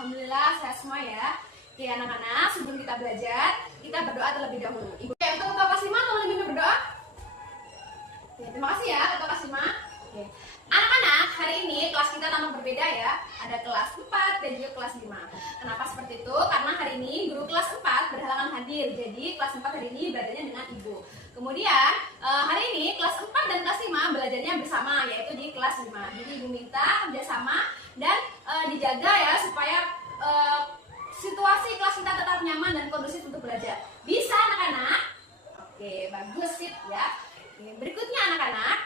Alhamdulillah sehat semua ya. Oke anak-anak, sebelum kita belajar, kita berdoa terlebih dahulu. Ibu, untuk Ketua Kelas 5 tolong diminta berdoa. Oke, terima kasih ya Ketua Kelas 5. Oke. Anak-anak, hari ini kelas kita tampak berbeda ya. Ada kelas 4 dan juga kelas 5. Kenapa seperti itu? Karena hari ini guru kelas 4 berhalangan hadir. Jadi kelas 4 hari ini belajarnya dengan ibu. Kemudian hari ini kelas 4 dan kelas 5 belajarnya bersama, yaitu di kelas 5. Jadi ibu minta kerjasama dan dijaga ya supaya situasi kelas kita tetap nyaman dan kondusif untuk belajar. Bisa anak-anak? Oke, bagus sip ya. Oke, berikutnya anak-anak,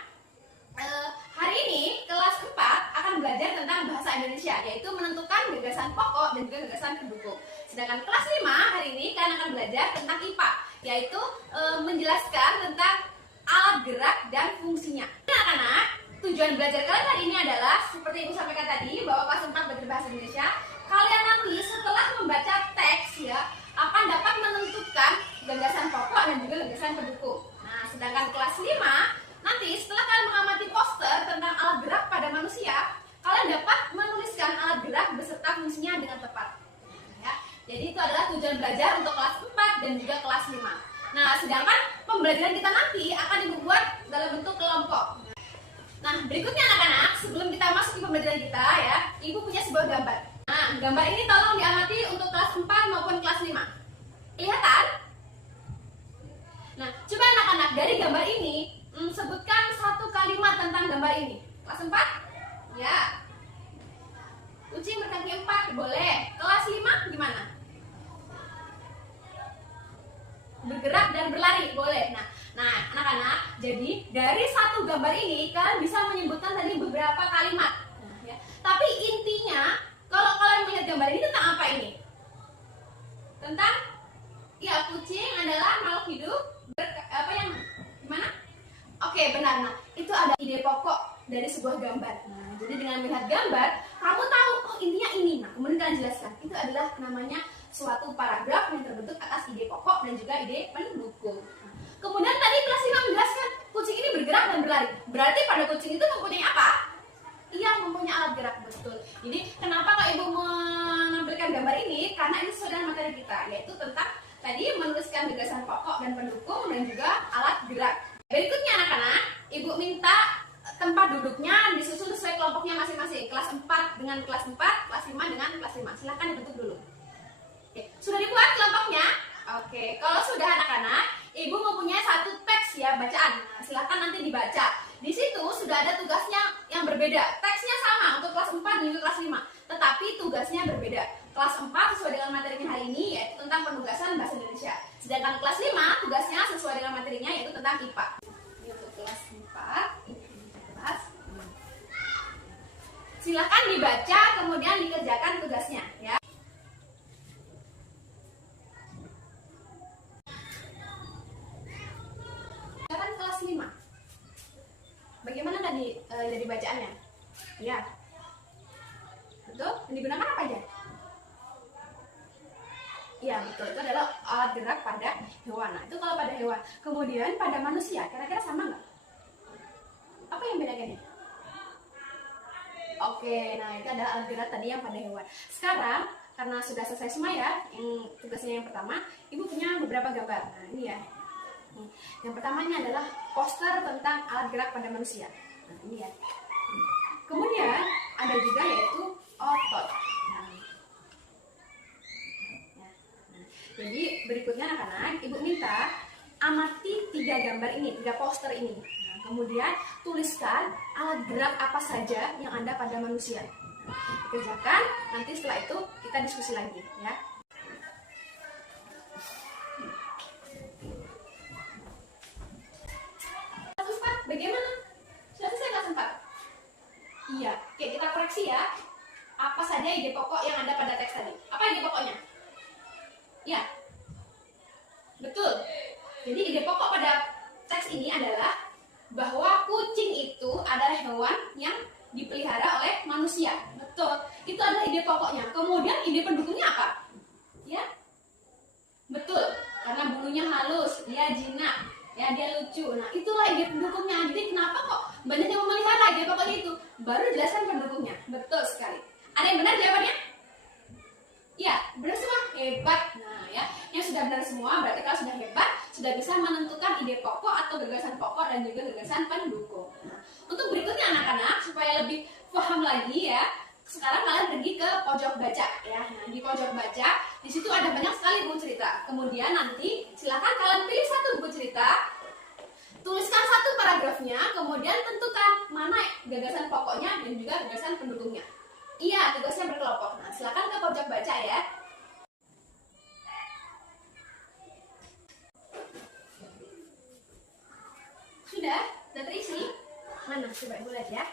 hari ini kelas 4 akan belajar tentang bahasa Indonesia, yaitu menentukan gagasan pokok dan juga gagasan pendukung. Sedangkan kelas 5 hari ini kalian akan belajar tentang IPA, yaitu menjelaskan tentang alat gerak dan fungsinya. Anak-anak, tujuan belajar kalian hari ini adalah seperti ibu sampaikan tadi, bahwa kelas 4 belajar bahasa Indonesia. Kalian nanti setelah membaca teks ya akan dapat menentukan gagasan pokok dan juga gagasan pendukung. Nah, sedangkan kelas 5 nanti setelah kalian mengamati poster tentang alat gerak pada manusia, kalian dapat menuliskan alat gerak beserta fungsinya dengan tepat. Ya, jadi itu adalah tujuan belajar untuk kelas 4 dan juga kelas 5. Nah, sedangkan pembelajaran kita nanti akan dibuat dalam bentuk kelompok. Nah, berikutnya anak-anak, sebelum kita masuk ke pembelajaran kita ya, ibu punya sebuah gambar. Nah, gambar ini tolong diamati untuk kelas 4 maupun kelas 5. Kelihatan? Nah, coba anak-anak dari gambar ini sebutkan satu kalimat tentang gambar ini. Kelas 4? Ya. Kucing berkaki 4, boleh. Kelas 5 gimana? Bergerak dan berlari, boleh. Nah, anak-anak, jadi dari satu gambar ini kalian bisa menyebutkan tadi beberapa kalimat. Nah, ya. Tapi intinya, kalau kalian melihat gambar ini tentang apa ini? Tentang, ya kucing adalah makhluk hidup gimana? Oke, benar. Nah, itu ada ide pokok dari sebuah gambar. Nah, jadi dengan melihat gambar, kamu tahu, oh intinya ini. Nah, kemudian kalian jelaskan. Itu adalah namanya suatu paragraf yang terbentuk atas ide pokok dan juga ide pendukung. Nah, kemudian tadi kelas 5 menjelaskan, kucing ini bergerak dan berlari. Berarti pada kucing itu mempunyai apa? Iya, mempunyai alat gerak, betul. Jadi, kenapa kalau ibu menampilkan gambar ini? Karena ini sesuai dengan materi kita, yaitu tentang tadi menuliskan gagasan pokok dan pendukung dan juga alat gerak. Berikutnya anak-anak, ibu minta tempat duduknya disusun sesuai kelompoknya masing-masing. Kelas 4 dengan kelas 4, kelas 5 dengan kelas 5. Silahkan dibentuk dulu. Oke, sudah dibuat kelompoknya? Oke, kalau sudah anak-anak, ibu mempunyai satu teks ya, bacaan. Nah, silahkan nanti dibaca. Di situ sudah ada tugasnya yang berbeda. Teksnya sama untuk kelas 4 dan juga kelas 5, tetapi tugasnya berbeda. Kelas 4 sesuai dengan materinya hari ini, yaitu tentang penugasan bahasa Indonesia. Sedangkan kelas 5 tugasnya sesuai dengan materinya, yaitu tentang IPA. Ini untuk kelas 4. Silahkan dibaca, kemudian dikerjakan tugasnya ya. Silakan kelas 5. Bagaimana tadi dari bacaannya? Ya. Betul? Yang digunakan apa aja? Iya, betul. Itu adalah alat gerak pada hewan. Nah, itu kalau pada hewan. Kemudian pada manusia, kira-kira sama nggak? Apa yang bedakannya? Oke, nah itu adalah alat gerak tadi yang pada hewan. Sekarang, karena sudah selesai semua ya, tugasnya yang pertama, ibu punya beberapa gambar. Nah, ini ya. Yang pertamanya adalah poster tentang alat gerak pada manusia. Nah, ini ya. Kemudian ada juga yaitu otot. Jadi berikutnya anak-anak, ibu minta amati 3 gambar ini, 3 poster ini. Nah, kemudian tuliskan alat gerak apa saja yang ada pada manusia. Kerjakan, nanti setelah itu kita diskusi lagi ya. Bagaimana? Sudah selesai kelas 4? Iya. Oke, kita koreksi ya. Apa saja ide pokok yang ada pada teks tadi? Apa ide pokoknya? Ya. Betul. Jadi ide pokok pada teks ini adalah bahwa kucing itu adalah hewan yang dipelihara oleh manusia. Betul. Itu adalah ide pokoknya. Kemudian ide pendukungnya apa? Ya. Betul. Karena bulunya halus, dia jinak. Ya, dia lucu. Nah, itulah ide pendukungnya. Jadi kenapa kok banyak yang memelihara ide pokoknya itu? Baru jelaskan pendukungnya. Betul sekali. Ada yang benar jawabannya? Iya, benar semua, hebat. Nah ya, yang sudah benar semua berarti kalau sudah hebat, sudah bisa menentukan ide pokok atau gagasan pokok dan juga gagasan pendukung. Nah, untuk berikutnya anak-anak, supaya lebih paham lagi ya, sekarang kalian pergi ke pojok baca ya. Nah, di pojok baca, di situ ada banyak sekali buku cerita. Kemudian nanti silakan kalian pilih satu buku cerita, tuliskan satu paragrafnya, kemudian tentukan mana gagasan pokoknya dan juga gagasan pendukungnya. Iya, tugasnya berkelompok. Nah, silakan ke pojok baca ya. Sudah terisi? Mana? Coba ibu lihat ya.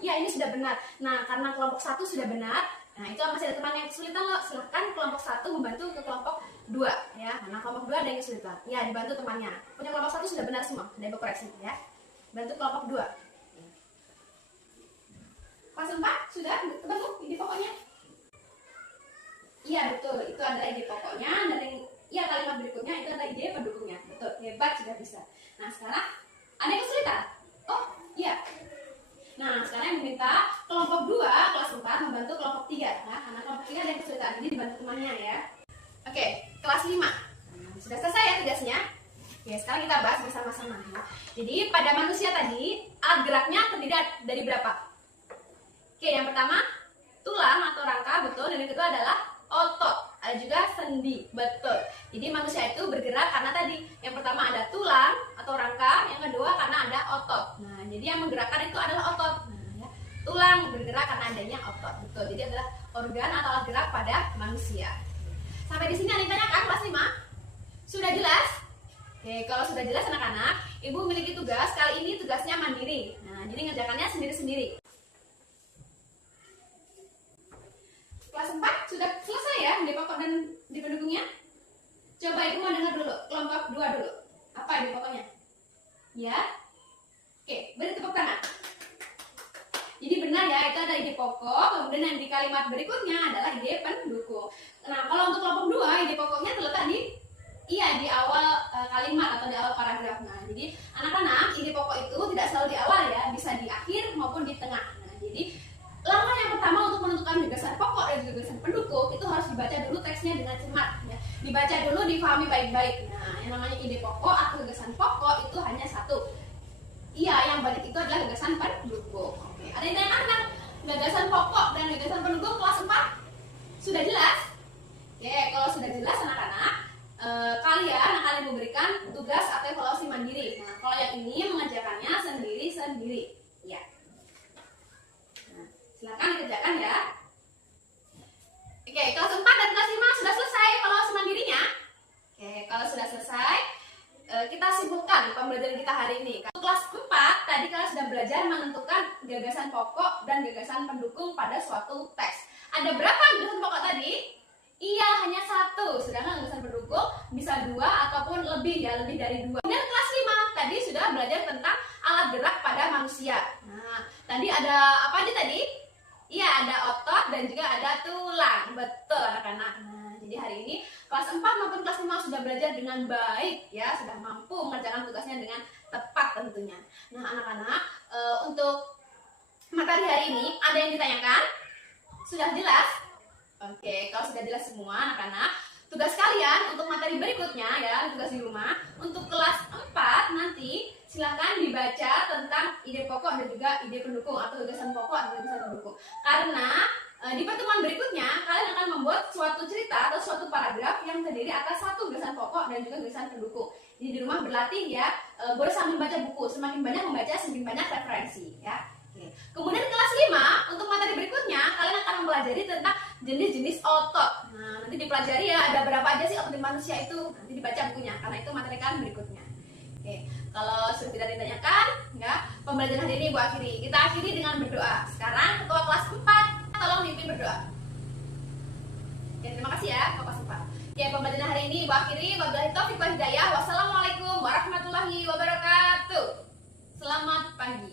Ya, ini sudah benar. Nah, karena kelompok 1 sudah benar, nah itu masih ada teman yang kesulitan loh. Silahkan kelompok 1 membantu ke kelompok 2 ya. Karena kelompok 2 ada yang kesulitan. Ya, dibantu temannya. Punya kelompok 1 sudah benar semua. Ada ibu koreksi ya. Bantu kelompok 2. Kelas 4 sudah ketemu ide pokoknya? Iya, betul. Itu adalah ide pokoknya. Dan ya, kalimat berikutnya itu adalah ide pendukungnya. Betul. Hebat, sudah bisa. Nah, sekarang ada yang kesulitan? Oh, iya. Nah, sekarang meminta kelompok 2, kelas 4 membantu kelompok 3. Nah, karena kelompok 3 ada yang kesulitan, jadi dibantu temannya ya. Oke, kelas 5. Sudah selesai ya tugasnya? Oke, sekarang kita bahas bersama-sama ya. Jadi, pada manusia tadi, alat geraknya terdiri dari berapa? Oke, yang pertama, tulang atau rangka, betul. Dan yang kedua adalah otot. Ada juga sendi, betul. Jadi, manusia itu bergerak karena tadi, yang pertama ada tulang atau rangka, yang kedua karena ada otot. Nah, jadi yang menggerakkan itu adalah otot. Nah, ya. Tulang bergerak karena adanya otot, betul. Jadi adalah organ atau alat gerak pada manusia. Sampai di sini ada yang tanyakan kelas 5? Sudah jelas? Oke, kalau sudah jelas anak-anak, ibu memiliki tugas. Kali ini tugasnya mandiri. Nah, jadi ngerjakannya sendiri-sendiri. Kelas 4 sudah selesai ya ide pokok dan ide pendukungnya? Coba ibu mau dengar dulu kelompok 2 dulu. Apa ide pokoknya? Ya? Oke, beri tepuk tangan. Jadi benar ya, itu ada ide pokok. Kemudian yang di kalimat berikutnya adalah ide pendukung. Nah, kalau untuk kelompok 2, ide pokoknya terletak di awal kalimat atau di awal paragraf. Nah, jadi anak-anak, ide pokok itu tidak selalu di awal ya, bisa di akhir maupun di tengah. Nah, jadi langkah yang pertama untuk menentukan gagasan pokok dan gagasan pendukung itu harus dibaca dulu teksnya dengan cermat ya. Dibaca dulu, difahami baik-baik. Nah, yang namanya ide pokok atau gagasan pokok itu hanya satu. Iya, yang banyak itu adalah gagasan pendukung. Oke, ada yang tanya tentang gagasan pokok dan gagasan pendukung kelas 4? Sudah jelas? Oke, kalau sudah jelas anak-anak, kalian akan memberikan tugas atau evaluasi mandiri. Nah, kalau yang ini mengerjakannya sendiri-sendiri. Ya. Silakan dikerjakan ya. Oke, kelas 4 dan kelas 5 sudah selesai evaluasi mandirinya. Oke, kalau sudah selesai, kita simpulkan pembelajaran kita hari ini. Untuk kelas 4, tadi kalian sudah belajar menentukan gagasan pokok dan gagasan pendukung pada suatu teks. Ada berapa gagasan pokok tadi? Iya, hanya satu. Sedangkan gagasan pendukung bisa 2 ataupun lebih ya, lebih dari 2. Kemudian kelas 5, tadi sudah belajar tentang alat gerak pada manusia. Nah, tadi ada apa aja tadi? Iya, ada otot dan juga ada tulang. Betul anak-anak. Nah, jadi hari ini kelas 4 maupun kelas 5 sudah belajar dengan baik ya, sudah mampu mengerjakan tugasnya dengan tepat tentunya. Nah, anak-anak, untuk materi hari ini ada yang ditanyakan? Sudah jelas? Oke, kalau sudah jelas semua anak-anak, tugas kalian untuk materi berikutnya ya, tugas di rumah, untuk kelas 4 nanti silakan dibaca tentang ide pokok dan juga ide pendukung atau gagasan pokok dan gagasan pendukung. Karena di pertemuan berikutnya kalian akan membuat suatu cerita atau suatu paragraf yang terdiri atas satu gagasan pokok dan juga gagasan pendukung. Jadi di rumah berlatih ya, boleh sambil baca buku. Semakin banyak membaca, semakin banyak referensi ya. Oke. Kemudian kelas 5 untuk materi berikutnya kalian akan mempelajari tentang jenis-jenis otot. Nah, nanti dipelajari ya ada berapa aja sih otot di manusia itu. Nanti dibaca bukunya karena itu materi kalian berikutnya. Oke, kalau sudah tidak ditanyakan, ya pembelajaran hari ini Ibu akhiri. Kita akhiri dengan berdoa. Sekarang ketua kelas 4 tolong dipimpin berdoa. Ya, terima kasih ya ketua kelas 4. Oke, pembelajaran hari ini Ibu akhiri. Wabillahi taufiq wal hidayah. Wassalamualaikum warahmatullahi wabarakatuh. Selamat pagi.